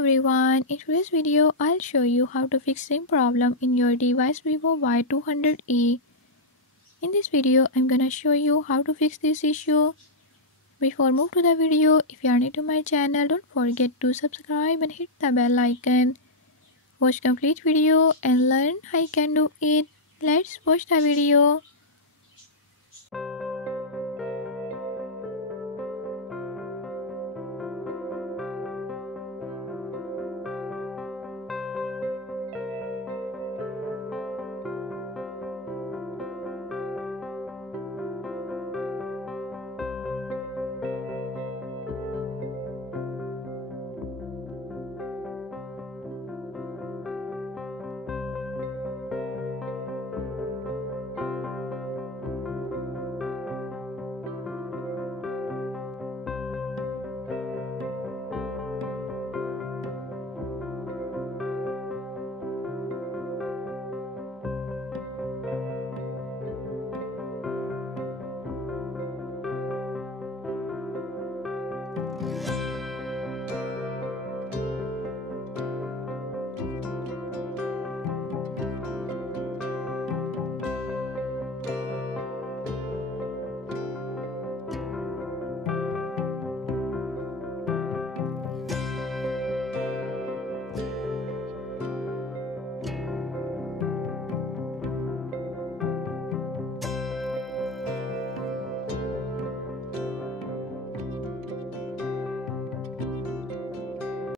everyone, in today's video I'll show you how to fix same problem in your device Vivo Y200e. In this video I'm gonna show you how to fix this issue. Before move to the video, if you are new to my channel, don't forget to subscribe and hit the bell icon. Watch complete video and learn how you can do it. Let's watch the video.